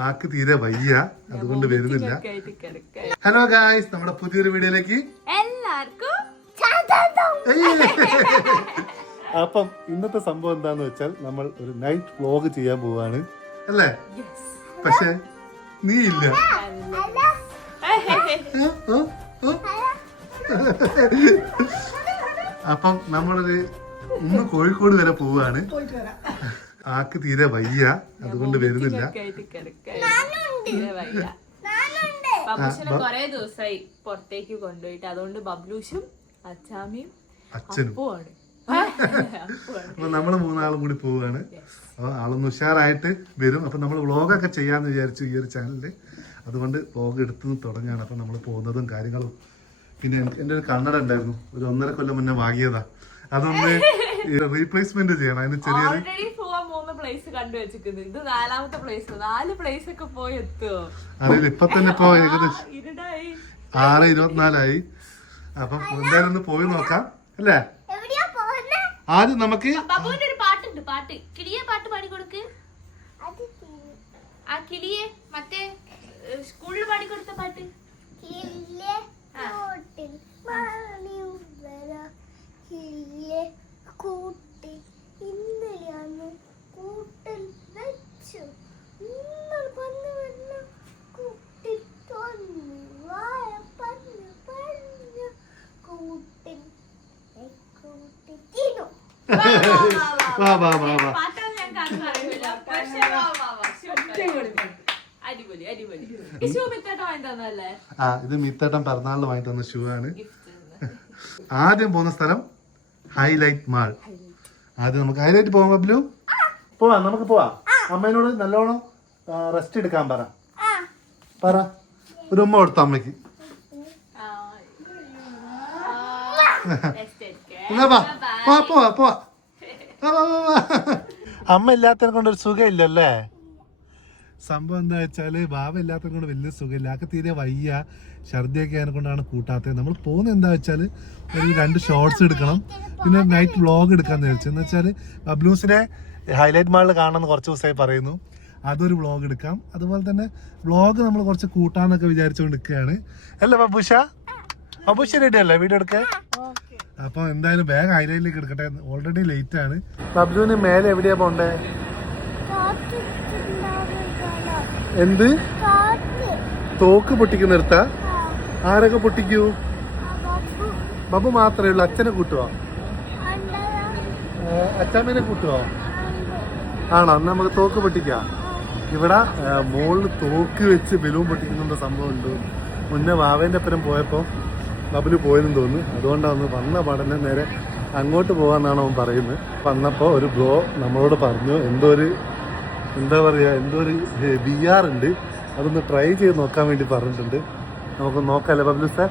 ആക്ക് തീരെ വയ്യ, അതുകൊണ്ട് വരുന്നില്ല. ഹലോ ഗായ്സ്, നമ്മുടെ പുതിയൊരു വീഡിയോയിലേക്ക് എല്ലാവർക്കും അപ്പം ഇന്നത്തെ സംഭവം എന്താന്ന് വെച്ചാൽ നമ്മൾ ഒരു നൈറ്റ് വ്ലോഗ് ചെയ്യാൻ പോവാണ് അല്ലേ? പക്ഷെ നീ ഇല്ല. അപ്പം നമ്മളൊരു ഇന്ന് കോഴിക്കോട് വരെ പോവാണ്. ആക്ക് തീരെ വയ്യ, അതുകൊണ്ട് വരുന്നില്ല. കൊറേ ദിവസമായി പുറത്തേക്ക് കൊണ്ടുപോയിട്ട്, അതുകൊണ്ട് ബബ്ലൂഷും അച്ചാമിയും അച്ഛനും അപ്പൊ നമ്മള് മൂന്നാളും കൂടി പോവാണ്. അപ്പൊ ആളൊന്ന് ഉഷാറായിട്ട് വരും. അപ്പൊ നമ്മൾ വ്ളോഗൊക്കെ ചെയ്യാന്ന് വിചാരിച്ചു ഈ ഒരു ചാനലില്. അതുകൊണ്ട് വ്ളോഗ് എടുത്തു തുടങ്ങാണ്. അപ്പൊ നമ്മൾ പോകുന്നതും കാര്യങ്ങളും. പിന്നെ എൻ്റെ ഒരു കണ്ണട ഉണ്ടായിരുന്നു, ഒരു 1.5 കൊല്ലം മുന്നേ വാങ്ങിയതാ. അതൊന്ന് റീപ്ലേസ്മെന്റ് ചെയ്യണം. അതിന് ചെറിയൊരു അറിയില്ല. ഇപ്പൊ തന്നെ ഇപ്പൊ ഏകദേശം 6:24 അപ്പൊ എന്തായാലും ഒന്ന് പോയി നോക്കാം അല്ലേ? ആദ്യം നമുക്ക് പാട്ട് കിളിയെ പാട്ട് പാടിക്കൊടുക്ക്. ആ കിളിയെ മറ്റേ സ്കൂളിൽ പാടിക്കൊടുത്ത പാട്ട്. കൂട്ടി ഇന്നലെയാണ് കൂട്ടിൽ വെച്ചു കൂട്ടി കൂട്ടിൽ ഇത് മിത്തേട്ടൻ പിറന്നാളിന് വാങ്ങി തന്ന ഷൂ ആണ്. ആദ്യം പോകുന്ന സ്ഥലം ഹൈലൈറ്റ് മാൾ. ആദ്യം നമുക്ക് ഹൈലൈറ്റ് പോവാം. ബബ്ലു പോവാം, നമുക്ക് പോവാം. അമ്മേനോട് നല്ലോണം റെസ്റ്റ് എടുക്കാൻ പറ. ഒരു ഉമ്മ കൊടുത്ത അമ്മയ്ക്ക്. പോവാ. അമ്മ ഇല്ലാത്തതിനെ കൊണ്ട് ഒരു സുഖം ഇല്ലല്ലേ? സംഭവം എന്താ വെച്ചാല് ബാബ ഇല്ലാത്തതിനെ കൊണ്ട് വലിയ സുഖമില്ല. ആക്ക് തീരെ വയ്യ, ഛർദിയൊക്കെ അതിനെ കൊണ്ടാണ് കൂട്ടാത്തത്. നമ്മൾ പോകുന്നത് എന്താ വെച്ചാല് ഒരു 2 ഷോർട്സ് എടുക്കണം, പിന്നെ നൈറ്റ് വ്ളോഗ് എടുക്കാന്ന് വിചാരിച്ചു. എന്ന് വെച്ചാൽ ബബ്ലൂസിനെ ഹൈലൈറ്റ് മാളിൽ കാണാമെന്ന് കുറച്ച് ദിവസമായി പറയുന്നു. അതൊരു വ്ളോഗ് എടുക്കാം. അതുപോലെ തന്നെ വ്ളോഗ് നമ്മൾ കുറച്ച് കൂട്ടാന്നൊക്കെ വിചാരിച്ചുകൊണ്ട് നിൽക്കുകയാണ് അല്ലേ ബബൂഷ റെഡി അല്ലേ വീഡിയോ എടുക്കാൻ? അപ്പൊ എന്തായാലും വേഗം ഹൈലൈറ്റിലേക്ക് എടുക്കട്ടെ, ഓൾറെഡി ലേറ്റ് ആണ്. ബബ്ലുവിന് മേലെ എവിടെയാ പോണ്ടേ? എന്ത് തോക്ക് പൊട്ടിക്കുന്നിടത്താ? ആരൊക്കെ പൊട്ടിക്കൂ? ബബു മാത്രമേ ഉള്ളൂ. അച്ഛനെ കൂട്ടുവോ? അച്ഛമ്മേനെ കൂട്ടുവോ? ആണോ? അന്ന് നമുക്ക് തോക്ക് പൊട്ടിക്കാം. ഇവിടെ മുകളിൽ തോക്ക് വെച്ച് ബലൂൺ പൊട്ടിക്കുന്ന സംഭവം ഉണ്ട്. മുന്നേ വാവേന്റെ ഒപ്പം പോയപ്പോ ബബുല് പോയെന്ന് തോന്നുന്നു. അതുകൊണ്ടാണ് വന്ന പഠനം നേരെ അങ്ങോട്ട് പോകാന്നാണ് അവൻ പറയുന്നത്. വന്നപ്പോ ഒരു ബ്രോ നമ്മളോട് പറഞ്ഞു എന്തോ ഒരു VR ഉണ്ട്, അതൊന്ന് ട്രൈ ചെയ്ത് നോക്കാൻ വേണ്ടി പറഞ്ഞിട്ടുണ്ട്. നമുക്ക് നോക്കാല്ലേ ബബ്ലു സാർ?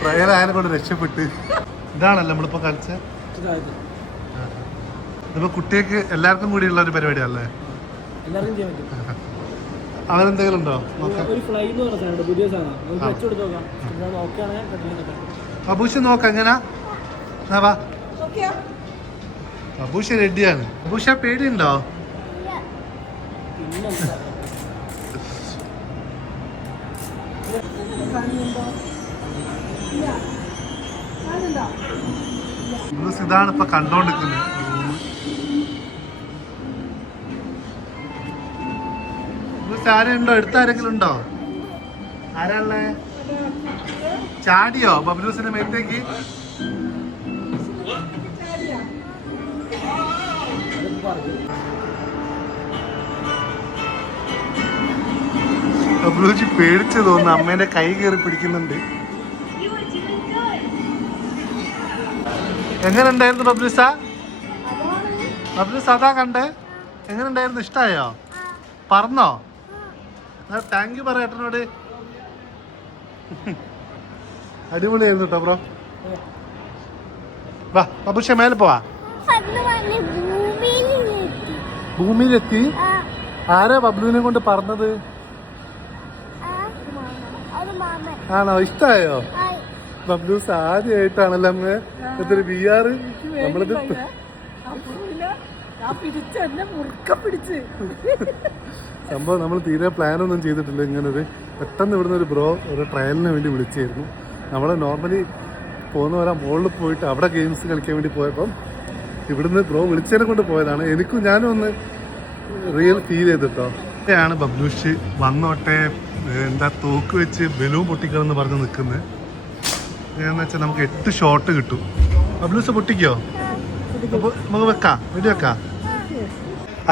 ട്രയൽ ആയതിനെ കൊണ്ട് രക്ഷപ്പെട്ട്. ഇതാണല്ലോ നമ്മളിപ്പോ കളിച്ച. ഇതിപ്പോ കുട്ടികൾക്ക് എല്ലാവർക്കും കൂടി ഉള്ള ഒരു പരിപാടിയല്ലേ? അവരെന്തെങ്കിലും ഉണ്ടോ? അബൂഷ നോക്ക എങ്ങനാ? അബൂഷ റെഡിയാണ്. അബൂഷ പേടിയുണ്ടോ? ഇതാണ് ഇപ്പൊ കണ്ടോണ്ടിരിക്കുന്നത്. ആരുണ്ടോ? എടുത്താരെങ്കിലും ഉണ്ടോ? ആരാളെ? ചാടിയോ ബബ്ലൂസിന്റെ മേത്തേക്ക്? ബബ്ലൂജി പേടിച്ചു തോന്നുന്നു. അമ്മേന്റെ കൈ കയറി പിടിക്കുന്നുണ്ട്. എങ്ങനെ ഉണ്ടായിരുന്നു ബബ്ലൂസ? അതാ കണ്ടേ? എങ്ങനെ ഉണ്ടായിരുന്നു? ഇഷ്ടായോ? പറഞ്ഞോ? താങ്ക് യു പറ ഏട്ടനോട്. അടിപൊളിയായിരുന്നു കേട്ടോ ബ്രോ. വാ ബബുഷ മേലെ പോവാ. ഭൂമിയിലെത്തി. ആരാ ബബ്ലുവിനെ കൊണ്ട് പറഞ്ഞത്? ആണോ? ഇഷ്ടായോ? ബബ്ലൂസ് ആദ്യമായിട്ടാണല്ലോ നമ്മള് ഇതൊരു VR നമ്മളിത് സംഭവം നമ്മൾ തീരെ പ്ലാനൊന്നും ചെയ്തിട്ടില്ല. ഇങ്ങനൊരു പെട്ടെന്ന് ഇവിടുന്ന് ഒരു ബ്രോ ഒരു ട്രയലിന് വേണ്ടി വിളിച്ചായിരുന്നു. നമ്മൾ നോർമലി പോകുന്ന പോലെ മുകളിൽ പോയിട്ട് അവിടെ ഗെയിംസ് കളിക്കാൻ വേണ്ടി പോയപ്പം ഇവിടുന്ന് ബ്രോ വിളിച്ചതിനെ കൊണ്ട് പോയതാണ്. ഞാനും ഒന്ന് റിയൽ ഫീൽ ചെയ്തിട്ടോ. ാണ് ബബ്ലൂഷ് വന്നോട്ടെ എന്താ തോക്ക് വെച്ച് ബലൂൺ പൊട്ടിക്കണമെന്ന് പറഞ്ഞ് നിൽക്കുന്നത്. എന്ന് വെച്ചാൽ നമുക്ക് 8 ഷോട്ട് കിട്ടും. ബബ്ലൂസ് പൊട്ടിക്കോ? നമുക്ക് വെക്കാം, വെടി വെക്കാം.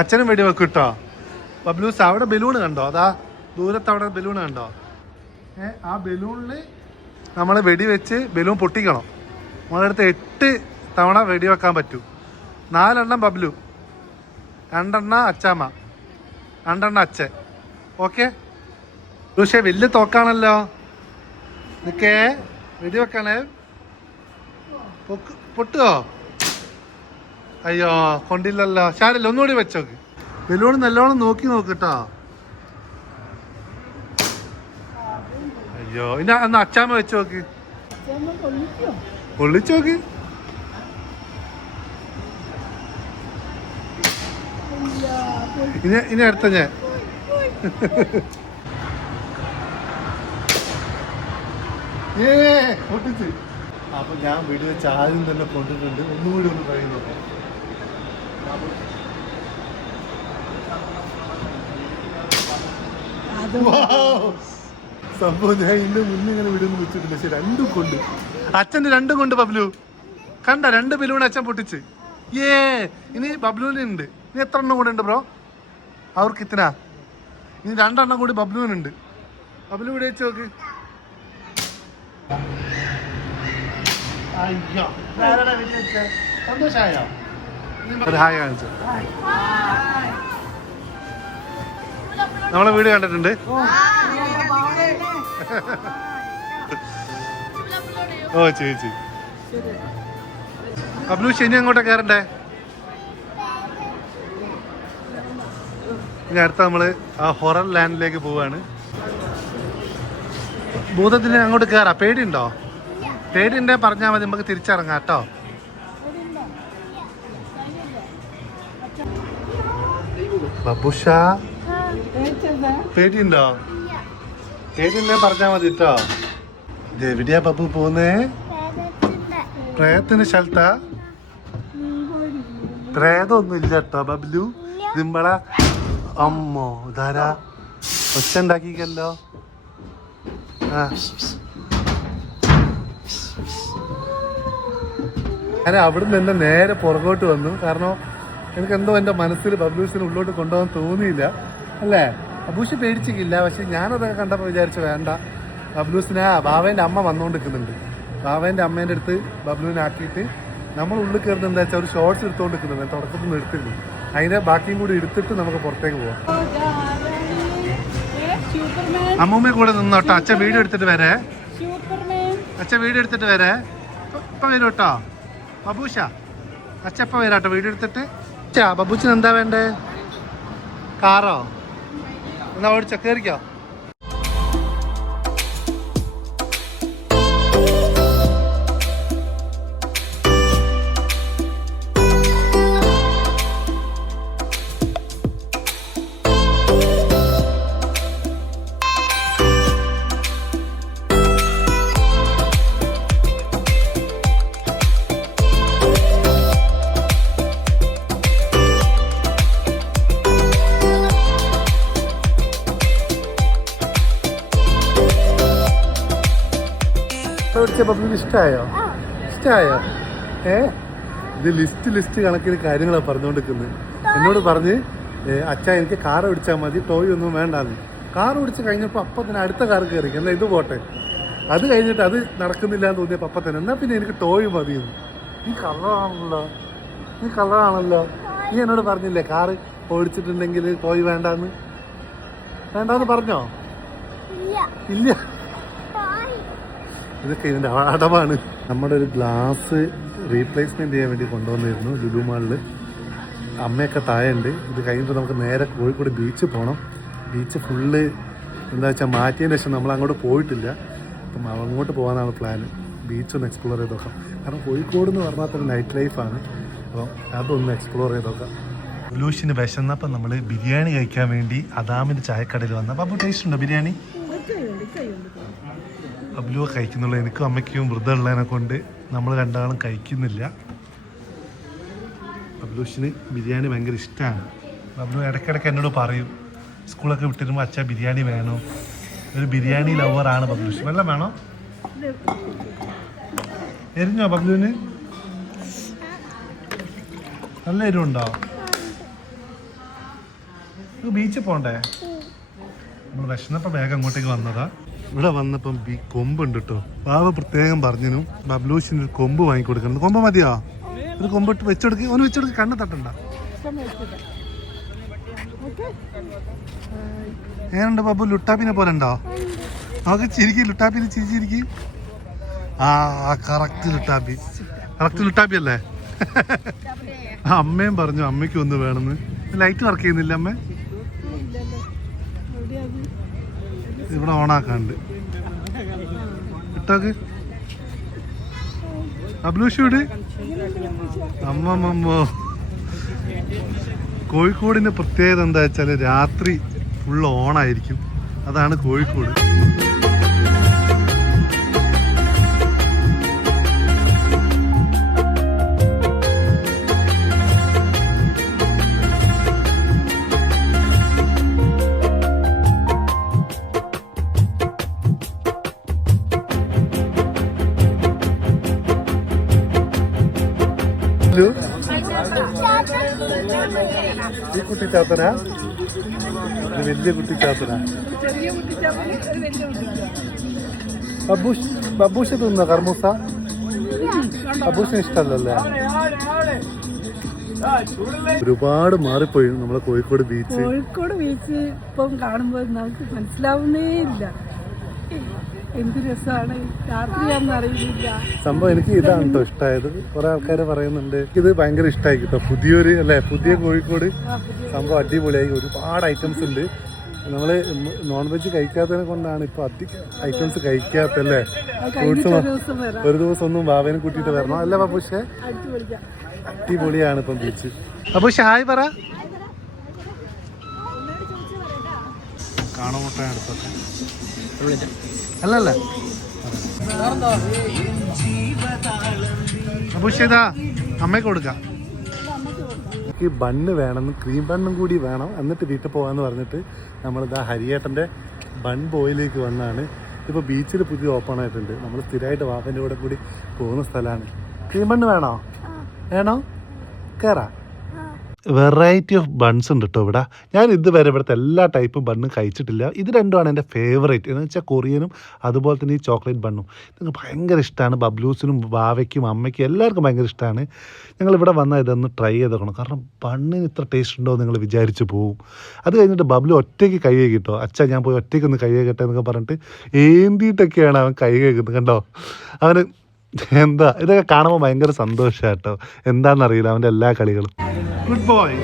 അച്ഛനും വെടി വെക്കും കേട്ടോ. ബബ്ലൂസ് അവിടെ ബലൂൺ കണ്ടോ? അതാ ദൂരത്ത് അവിടെ ബലൂൺ കണ്ടോ? ആ ബലൂണിൽ നമ്മൾ വെടി വെച്ച് ബലൂൺ പൊട്ടിക്കണം. നമ്മളടുത്ത് 8 തവണ വെടി വെക്കാൻ പറ്റും. 4 എണ്ണം ബബ്ലു, 2 എണ്ണം അച്ചാമ്മ, 2 എണ്ണം അച്ഛൻ. ഓക്കെ? പക്ഷേ വലിയ തോക്കാണല്ലോ. നിക്കേ, വെടി വെക്കണേ. പൊട്ടുവോ? അയ്യോ കൊണ്ടില്ലല്ലോ. ശാരല്ല, ഒന്നുകൂടി വെച്ചോക്ക്. ബലൂൺ നല്ലോണം നോക്കി നോക്കിട്ടോ. അയ്യോ ഇനി അന്ന് അച്ചാമ്മ വെച്ച് നോക്ക്. പൊള്ളിച്ചു നോക്ക്. ഇനി അടുത്ത ഞാൻ. പൊട്ടിച്ച്. അപ്പൊ ഞാൻ വീട് വെച്ച് ആദ്യം തന്നെ കൊണ്ടിട്ടുണ്ട്. ഒന്നുകൂടി ഒന്ന് ട്രൈ നോക്കാം. സംഭവം ഞാൻ ഇന്ന് മുന്നേ ഇങ്ങനെ വീടൊന്നും വെച്ചിട്ടില്ല. പക്ഷെ 2 കൊണ്ട് അച്ഛൻ്റെ 2 കൊണ്ട് ബബ്ലു കണ്ട 2 ബലൂൺ അച്ഛൻ പൊട്ടിച്ച്. ഇനി ബബ്ലുവിനുണ്ട്. ഇനി എത്ര എണ്ണം കൂടെ ഉണ്ട് ബ്രോ? അവർക്ക് ഇത്ര. ഇനി 2 എണ്ണം കൂടി ബബ്ലുവിനുണ്ട്. ബബ്ലു ഇവിടെ വെച്ച് നോക്ക്. സന്തോഷായോ? ഒരു ഹായ് കാണിച്ചു. നമ്മളെ വീട് കണ്ടിട്ടുണ്ട്. ഓ ചേച്ചി ബബ്ലു ശനി അങ്ങോട്ടാ കയറണ്ടേ? ഇനി അടുത്ത നമ്മള് ആ ഹൊറർ ലാൻഡിലേക്ക് പോവാണ്. ഭൂതത്തിന് അങ്ങോട്ട് കയറാം. പേടിയുണ്ടോ? പേടിയുണ്ടേ പറഞ്ഞാൽ മതി, നമുക്ക് തിരിച്ചിറങ്ങാം കേട്ടോ. ബബുഷ പേടിയുണ്ടോ? പേടിയുണ്ടേ പറഞ്ഞാൽ മതി കേട്ടോ. എവിടെയാ ബബു പോന്നേ? പ്രേതത്തിന് സ്ഥലത്താ? പ്രേതമൊന്നും ഇല്ല കേട്ടോ ബബ്ലു. നമ്മളെ അമ്മോ ഇതാരാ ഒച്ച ഉണ്ടാക്കിക്കല്ലോ. ഞാൻ അവിടുന്ന് തന്നെ നേരെ പുറകോട്ട് വന്നു. കാരണം എനിക്ക് എന്തോ എൻ്റെ മനസ്സിൽ ബബ്ലൂസിന് ഉള്ളോട്ട് കൊണ്ടുപോകാൻ തോന്നിയില്ല. അല്ലേ? ബബ്ലൂസ് പേടിച്ചിട്ടില്ല. പക്ഷെ ഞാനതൊക്കെ കണ്ടപ്പോൾ വിചാരിച്ചു വേണ്ട, ബബ്ലൂസിനെ ബാവേൻ്റെ അമ്മ വന്നുകൊണ്ടിരിക്കുന്നുണ്ട്. ബാവേൻ്റെ അമ്മേൻ്റെ അടുത്ത് ബബ്ലുവിനെ ആക്കിയിട്ട് നമ്മൾ ഉള്ളിൽ കയറുന്നത് എന്താ വെച്ചാൽ ഒരു ഷോർട്സ് എടുത്തുകൊണ്ടിരിക്കുന്നുണ്ട്. തുടക്കത്തിൽ നിന്ന് എടുത്തിരുന്നു. അതിനെ ബാക്കിയും കൂടി എടുത്തിട്ട് നമുക്ക് പുറത്തേക്ക് പോവാം. അമ്മൂമ്മ കൂടെ നിന്നോട്ടോ. അച്ഛൻ വീഡിയോ എടുത്തിട്ട് വരെ. അച്ഛൻ വീഡിയോ എടുത്തിട്ട് വരെ. ഇപ്പൊ വരും കേട്ടോ ബബൂഷ. അച്ഛൻ ഇപ്പൊ വരാട്ടോ വീഡിയോ എടുത്തിട്ട്. ബബൂച്ചിന് എന്താ വേണ്ടേ? കാറോ? എന്നാ ഓടിച്ചോ, കയറിക്കോ. ബബ്ലുവിന് ഇഷ്ടമായോ? ഇഷ്ടമായോ? ഇത് ലിസ്റ്റ് കണക്കിന് കാര്യങ്ങളാണ് പറഞ്ഞുകൊണ്ടിരിക്കുന്നത്. എന്നോട് പറഞ്ഞ് അച്ഛാ എനിക്ക് കാർ ഓടിച്ചാൽ മതി, ടോയ് ഒന്നും വേണ്ടാന്ന്. കാർ ഓടിച്ച് കഴിഞ്ഞപ്പോൾ അപ്പം തന്നെ അടുത്ത കാർ കയറി. എന്നാൽ ഇത് പോട്ടെ. അത് കഴിഞ്ഞിട്ട് അത് നടക്കുന്നില്ല എന്ന് തോന്നിയപ്പോൾ അപ്പം തന്നെ എന്നാൽ പിന്നെ എനിക്ക് ടോയ് മതിയെന്ന്. നീ കള്ളാണല്ലോ. നീ എന്നോട് പറഞ്ഞില്ലേ കാറ് ഓടിച്ചിട്ടുണ്ടെങ്കിൽ ടോയ് വേണ്ടാന്ന് പറഞ്ഞോ? ഇല്ല. ഇതൊക്കെ ഇതിൻ്റെ അടവാണ്. നമ്മുടെ ഒരു ഗ്ലാസ് റീപ്ലേസ്മെൻറ്റ് ചെയ്യാൻ വേണ്ടി കൊണ്ടുവന്നിരുന്നു ലുലു മാളിൽ. അമ്മയൊക്കെ താഴെയുണ്ട്. ഇത് കഴിഞ്ഞിട്ട് നമുക്ക് നേരെ കോഴിക്കോട് ബീച്ച് പോകണം. ബീച്ച് ഫുള്ള് എന്താ വെച്ചാൽ മാറ്റിയതിന് ശേഷം നമ്മൾ അങ്ങോട്ട് പോയിട്ടില്ല. അപ്പം അങ്ങോട്ട് പോകാനാണ് പ്ലാൻ. ബീച്ചൊന്ന് എക്സ്പ്ലോർ ചെയ്ത് നോക്കാം. കാരണം കോഴിക്കോട് എന്ന് പറഞ്ഞാൽ തന്നെ നൈറ്റ് ലൈഫാണ്. അപ്പം അതൊന്ന് എക്സ്പ്ലോർ ചെയ്ത് നോക്കാം. ബബ്ലൂഷിന് വിശന്നപ്പം നമ്മൾ ബിരിയാണി കഴിക്കാൻ വേണ്ടി അദാമിൻ്റെ ചായക്കടയിൽ വന്ന. ബബ്ലു ടേസ്റ്റ് ഉണ്ടോ ബിരിയാണി? ബബ്ലു കഴിക്കുന്നുള്ളൂ. എനിക്കും അമ്മയ്ക്കും വൃദ്ധമുള്ളതിനെ കൊണ്ട് നമ്മൾ രണ്ടാളും കഴിക്കുന്നില്ല. ബബ്ലൂഷിന് ബിരിയാണി ഭയങ്കര ഇഷ്ടമാണ്. ബബ്ലു ഇടയ്ക്കിടയ്ക്ക് എന്നോട് പറയും സ്കൂളൊക്കെ വിട്ടിരുമ്പോൾ അച്ഛാ ബിരിയാണി വേണോ. ഒരു ബിരിയാണി ലവറാണ് ബബ്ലൂഷ്. വെള്ളം വേണോ? എരിഞ്ഞോ ബബ്ലുവിന്? നല്ല എരിവുണ്ടോ? ബീച്ചിൽ പോണ്ടേ? നമ്മൾ വിശന്നപ്പോൾ വേഗം അങ്ങോട്ടേക്ക് വന്നതാ. ഇവിടെ വന്നപ്പം കൊമ്പുണ്ട് കേട്ടോ. ബാബ പ്രത്യേകം പറഞ്ഞു ബബ്ലൂഷിന് ഒരു കൊമ്പ് വാങ്ങിക്കൊടുക്കണം. കൊമ്പ് മതിയോ? ഒരു കൊമ്പിട്ട് വെച്ചെടുക്ക്. ഒന്ന് വെച്ചെടുക്ക്. കണ്ണ് തട്ടണ്ട. ഏനുണ്ട് ബാബു? ലുട്ടാപ്പിനെ പോലെ ഉണ്ടോ? നമുക്ക് ചിരിക്കും. ലുട്ടാപ്പിനെ ചിരിച്ചിരിക്കും. ആ കറക്റ്റ് ലുട്ടാപ്പി. കറക്റ്റ് ലുട്ടാപ്പി അല്ലേ? അമ്മയും പറഞ്ഞു അമ്മയ്ക്ക് ഒന്ന് വേണമെന്ന്. ലൈറ്റ് വർക്ക് ചെയ്യുന്നില്ല അമ്മ? ഇവിടെ ഓണാക്കാണ്ട് ഇട്ടോക്ക്. അബ്ലൂഷൂട് അമ്മമ്മോ. കോഴിക്കോടിന്റെ പ്രത്യേകത എന്താ വെച്ചാൽ രാത്രി ഫുള്ള് ഓണായിരിക്കും. അതാണ് കോഴിക്കോട്. ഈ കുട്ടി ചാത്തനാ? വലിയ കുട്ടി ചാത്തനാ? ബബൂഷ് തിന്നോ കർമൂസ? ബബൂഷിന് ഇഷ്ടമല്ലല്ലേ? ഒരുപാട് മാറിപ്പോയി നമ്മളെ കോഴിക്കോട് ബീച്ച്. കോഴിക്കോട് ബീച്ച് ഇപ്പം കാണുമ്പോൾ നമുക്ക് മനസ്സിലാവുന്നേ ഇല്ല. എന്ത് രസമാണ്. രാത്രിയാണെന്ന് അറിയില്ല. സംഭവം എനിക്ക് ഇതാണ് കേട്ടോ ഇഷ്ടമായത്. കുറെ ആൾക്കാർ പറയുന്നുണ്ട് ഇത് ഭയങ്കര ഇഷ്ടമായി കേട്ടോ. പുതിയൊരു അല്ലേ, പുതിയ കോഴിക്കോട്. സംഭവം അടിപൊളിയായി. ഒരുപാട് ഐറ്റംസ് ഉണ്ട്. നമ്മള് നോൺ വെജ് കഴിക്കാത്തതിനെ കൊണ്ടാണ് ഇപ്പൊ അധികം ഐറ്റംസ് കഴിക്കാത്തല്ലേ. ഫ്രൂട്ട്സ് ഒരു ദിവസം ഒന്നും ബാബേനെ കൂട്ടിയിട്ട് വരണം അല്ലേ ബാബുഷേ? അടിപൊളിയാണ് ഇപ്പം ബീച്ച്. ബാബുഷേ ഹായ് പറ. കാണുമുട്ട അടുത്തൊക്കെ അല്ലല്ല. അബുഷിതാ അമ്മയ്ക്ക് കൊടുക്കാം. എനിക്ക് ബണ്ണ് വേണമെന്നും ക്രീം ബണ്ണും കൂടി വേണം എന്നിട്ട് വീട്ടിൽ പോകാമെന്ന് പറഞ്ഞിട്ട് നമ്മളിതാ ഹരിയേട്ടൻ്റെ ബൺ ബോയിലേക്ക് വന്നാണ്. ഇപ്പോൾ ബീച്ചിൽ പുതിയ ഓപ്പൺ ആയിട്ടുണ്ട്. നമ്മൾ സ്ഥിരമായിട്ട് വാപ്പൻ്റെ കൂടെ കൂടി പോകുന്ന സ്ഥലമാണ്. ക്രീം ബണ്ണ് വേണോ? വേണോ? കയറാം. വെറൈറ്റി ഓഫ് ബൺസ് ഉണ്ട് കേട്ടോ ഇവിടെ. ഞാൻ ഇതുവരെ ഇവിടുത്തെ എല്ലാ ടൈപ്പും ബണ്ണും കഴിച്ചിട്ടില്ല. ഇത് രണ്ടുമാണ് എൻ്റെ ഫേവറേറ്റ്. എന്ന് വെച്ചാൽ കൊറിയനും അതുപോലെ തന്നെ ഈ ചോക്ലേറ്റ് ബണ്ണും. നിങ്ങൾക്ക് ഭയങ്കര ഇഷ്ടമാണ്. ബബ്ലൂസിനും ബാവയ്ക്കും അമ്മയ്ക്കും എല്ലാവർക്കും ഭയങ്കര ഇഷ്ടമാണ്. ഞങ്ങളിവിടെ വന്നാൽ ഇതൊന്ന് ട്രൈ ചെയ്ത് നോക്കണം. കാരണം ബണ്ണിന് ഇത്ര ടേസ്റ്റ് ഉണ്ടോ നിങ്ങൾ വിചാരിച്ച് പോവും. അത് കഴിഞ്ഞിട്ട് ബബ്ലു ഒറ്റയ്ക്ക് കൈ കഴുകിട്ടോ. അച്ഛാ ഞാൻ പോയി ഒറ്റയ്ക്കൊന്ന് കൈ കഴുകട്ടെ എന്നൊക്കെ പറഞ്ഞിട്ട് ഏന്തിയിട്ടൊക്കെയാണ് അവൻ കൈ കഴുകുന്നത്. കണ്ടോ അവന് എന്താ ഇതൊക്കെ കാണുമ്പോൾ ഭയങ്കര സന്തോഷമാണ് കേട്ടോ. എന്താണെന്നറിയില്ല അവൻ്റെ എല്ലാ കളികളും. Good boy.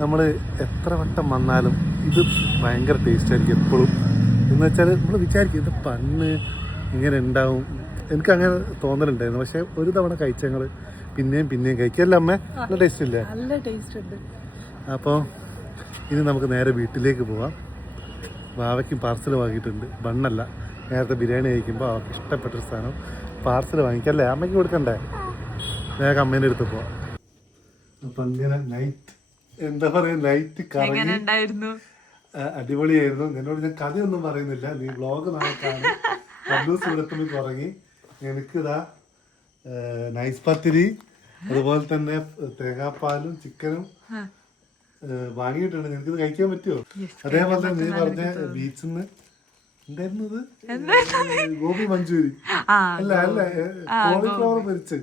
നമ്മൾ എത്ര വട്ടം വന്നാലും ഇത് ഭയങ്കര ടേസ്റ്റ് ആയിരിക്കും എപ്പോഴും. എന്ന് വെച്ചാൽ നമ്മൾ വിചാരിക്കും ഇത് പണ്ണ് ഇങ്ങനെ ഉണ്ടാവും. എനിക്കങ്ങനെ തോന്നലുണ്ടായിരുന്നു. പക്ഷെ ഒരു തവണ കഴിച്ച ഞങ്ങൾ പിന്നെയും കഴിക്കല്ലേ അമ്മ? നല്ല ടേസ്റ്റ് ഇല്ലേ? നല്ല ടേസ്റ്റ് ഉണ്ട്. അപ്പോൾ ഇനി നമുക്ക് നേരെ വീട്ടിലേക്ക് പോവാം. വാവയ്ക്കും പാർസൽ വാങ്ങിയിട്ടുണ്ട്. ബണ്ണല്ല, നേരത്തെ ബിരിയാണി കഴിക്കുമ്പോൾ അവർക്ക് ഇഷ്ടപ്പെട്ടൊരു സാധനം പാർസൽ വാങ്ങിക്കല്ലേ? അമ്മയ്ക്ക് കൊടുക്കണ്ടേ? വേഗം അമ്മേൻ്റെ അടുത്ത് പോവാം. അപ്പം ഇങ്ങനെ നൈറ്റ് എന്താ പറയുക, നൈറ്റ് കറങ്ങി അടിപൊളിയായിരുന്നു. നിന്നോട് ഞാൻ കഥയൊന്നും പറയുന്നില്ല, നീ വ്ളോഗ് നാളെ കാണും. ഇവിടെത്തുമ്പോൾ കുറങ്ങി. എനിക്കിതാ നൈസ് പത്തിരി അതുപോലെ തന്നെ തേങ്ങാപ്പാലും ചിക്കനും വാങ്ങിയിട്ടുണ്ട്. നിനക്കിത് കഴിക്കാൻ പറ്റുമോ? അതേപോലെ തന്നെ നീ പറഞ്ഞ ബീച്ചിൽ നിന്ന് എന്തായിരുന്നത്? ഗോപി മഞ്ചൂരി അല്ല കോളിഫ്ലവർ പൊരിച്ച്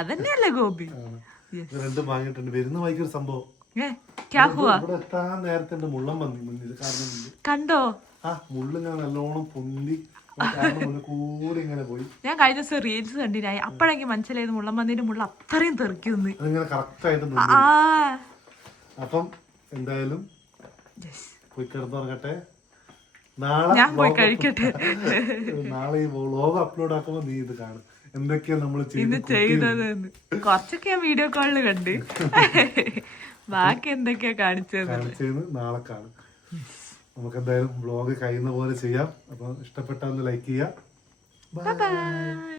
അതന്നെയല്ലേ ഗോപി. രണ്ടും വാങ്ങിയിട്ടുണ്ട്. വരുന്ന വൈകിയൊരു സംഭവം ക്യാ ഹുവാ? ഇവിടെ എത്താൻ നേരത്തെ എന്റെ മുള്ളം വന്നു മുന്നിൽ കാണുന്നില്ല. കണ്ടോ? ആ മുള്ളിങ്ങനെ നല്ലോണം പൊന്തി കൂടി ഇങ്ങനെ പോയി. ഞാൻ കഴിഞ്ഞ ദിവസം റീൽസ് കണ്ടിനായി, അപ്പോഴെനിക്ക് മനസ്സിലായത് മുള്ളംപന്നീന്റെ മുള്ള അത്രയും തെറിക്കുന്നു. അതിങ്ങനെ കറക്റ്റ് ആയിട്ട് നിന്നു. അപ്പം എന്തായാലും പോയി കിടന്നുറങ്ങട്ടെ. നാളെ ഞാൻ പോയി കഴിക്കട്ടെ. നാളെ ഈ വ്ലോഗ് അപ്ലോഡ് ആക്കുമ്പോ നീ ഇത് കാണും എന്തൊക്കെയാ നമ്മള് ഇന്ന് ചെയ്തതെന്ന്. കുറച്ചൊക്കെ ഞാൻ വീഡിയോ കോളിൽ കണ്ട്, ബാക്കി എന്തൊക്കെയാ കാണിച്ചതെന്ന് നാളെ കാണും. നമുക്ക് എന്തായാലും വ്ലോഗ് കഴിയുന്ന പോലെ ചെയ്യാം. അപ്പൊ ഇഷ്ടപ്പെട്ടാൽ ലൈക്ക് ചെയ്യാം. ബൈ.